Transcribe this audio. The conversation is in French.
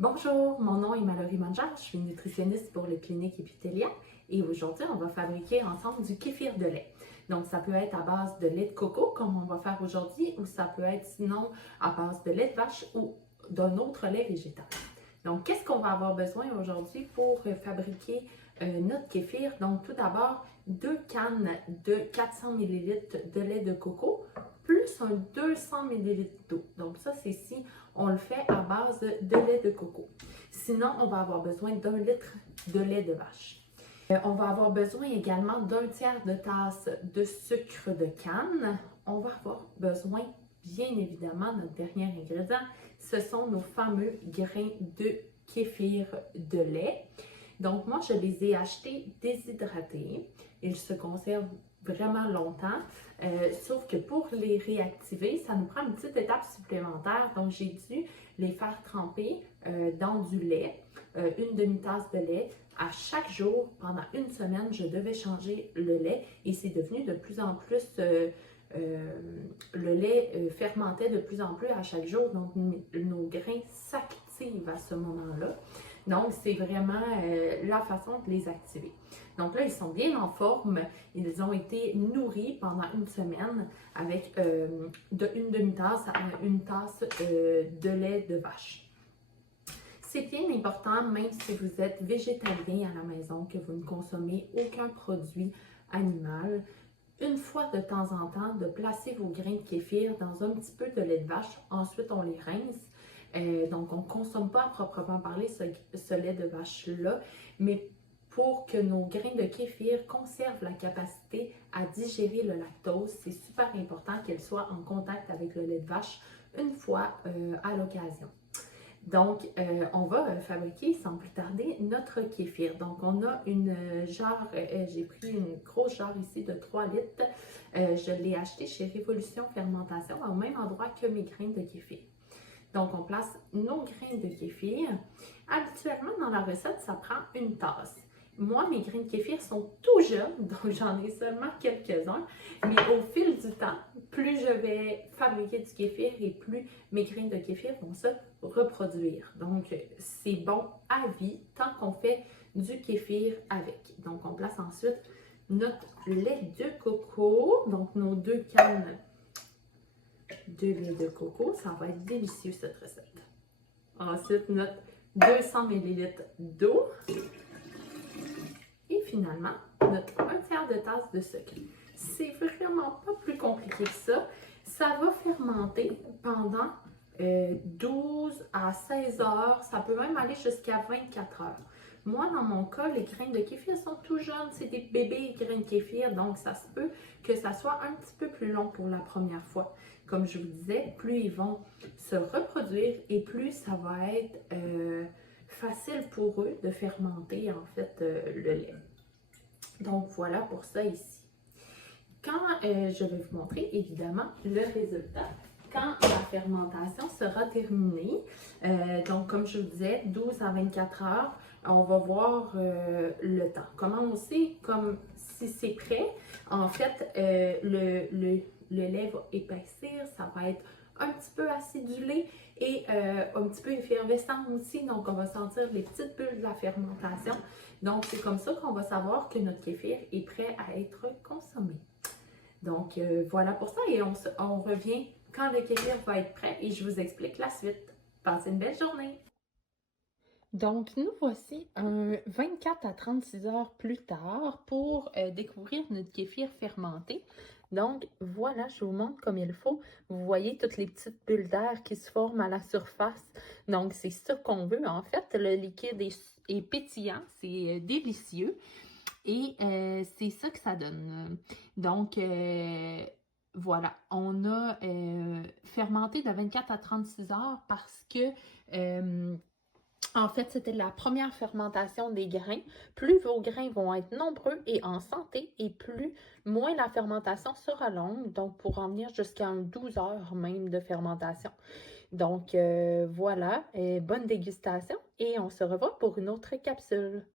Bonjour, mon nom est Mallory Manjar, je suis nutritionniste pour les cliniques Epithelia et aujourd'hui on va fabriquer ensemble du kéfir de lait. Donc ça peut être à base de lait de coco comme on va faire aujourd'hui ou ça peut être sinon à base de lait de vache ou d'un autre lait végétal. Donc qu'est-ce qu'on va avoir besoin aujourd'hui pour fabriquer notre kéfir? Donc tout d'abord 2 cannes de 400 ml de lait de coco plus un 200 ml d'eau. Donc ça c'est si on le fait à base de lait de coco. Sinon, on va avoir besoin d'1 litre de lait de vache. On va avoir besoin également d'un tiers de tasse de sucre de canne. On va avoir besoin, bien évidemment, notre dernier ingrédient, ce sont nos fameux grains de kéfir de lait. Donc, moi, je les ai achetés déshydratés. Ils se conservent vraiment longtemps. Sauf que pour les réactiver, ça nous prend une petite étape supplémentaire. Donc, j'ai dû les faire tremper dans du lait, une demi-tasse de lait. À chaque jour, pendant une semaine, je devais changer le lait et c'est devenu de plus en plus, le lait fermentait de plus en plus à chaque jour. Donc, nos grains s'activent à ce moment-là. Donc, c'est vraiment la façon de les activer. Donc là, ils sont bien en forme. Ils ont été nourris pendant une semaine avec une demi-tasse à une tasse de lait de vache. C'est bien important, même si vous êtes végétalien à la maison, que vous ne consommez aucun produit animal, une fois de temps en temps, de placer vos grains de kéfir dans un petit peu de lait de vache. Ensuite, on les rince. Donc, on ne consomme pas à proprement parler ce lait de vache-là, mais pour que nos grains de kéfir conservent la capacité à digérer le lactose, c'est super important qu'elles soient en contact avec le lait de vache une fois à l'occasion. Donc, on va fabriquer sans plus tarder notre kéfir. Donc, on a une jarre, j'ai pris une grosse jarre ici de 3 litres. Je l'ai acheté chez Révolution Fermentation au même endroit que mes grains de kéfir. Donc, on place nos grains de kéfir. Habituellement, dans la recette, ça prend une tasse. Moi, mes grains de kéfir sont tout jeunes, donc j'en ai seulement quelques-uns. Mais au fil du temps, plus je vais fabriquer du kéfir et plus mes grains de kéfir vont se reproduire. Donc, c'est bon à vie tant qu'on fait du kéfir avec. Donc, on place ensuite notre lait de coco, donc nos 2 cannes de lait de coco. Ça va être délicieux cette recette. Ensuite, notre 200 ml d'eau. Et finalement, notre 1 tiers de tasse de sucre. C'est vraiment pas plus compliqué que ça. Ça va fermenter pendant 12 à 16 heures. Ça peut même aller jusqu'à 24 heures. Moi, dans mon cas, les grains de kéfir sont tout jeunes. C'est des bébés grains de kéfir. Donc, ça se peut que ça soit un petit peu plus long pour la première fois. Comme je vous disais, plus ils vont se reproduire et plus ça va être facile pour eux de fermenter en fait le lait. Donc voilà pour ça ici. Quand je vais vous montrer évidemment le résultat, quand la fermentation sera terminée, donc comme je vous disais, 12 à 24 heures, on va voir le temps. Comment on sait comme si c'est prêt? En fait, le lait va épaissir, ça va être un petit peu acidulé et un petit peu effervescent aussi. Donc, on va sentir les petites bulles de la fermentation. Donc, c'est comme ça qu'on va savoir que notre kéfir est prêt à être consommé. Donc, voilà pour ça. Et on revient quand le kéfir va être prêt et je vous explique la suite. Passez une belle journée! Donc, nous voici un 24 à 36 heures plus tard pour découvrir notre kéfir fermenté. Donc, voilà, je vous montre comme il faut. Vous voyez toutes les petites bulles d'air qui se forment à la surface. Donc, c'est ça qu'on veut. En fait, le liquide est pétillant, c'est délicieux. Et c'est ça que ça donne. Donc, voilà, on a fermenté de 24 à 36 heures parce que en fait, c'était la première fermentation des grains. Plus vos grains vont être nombreux et en santé, et moins la fermentation sera longue, donc pour en venir jusqu'à 12 heures même de fermentation. Donc voilà, bonne dégustation et on se revoit pour une autre capsule.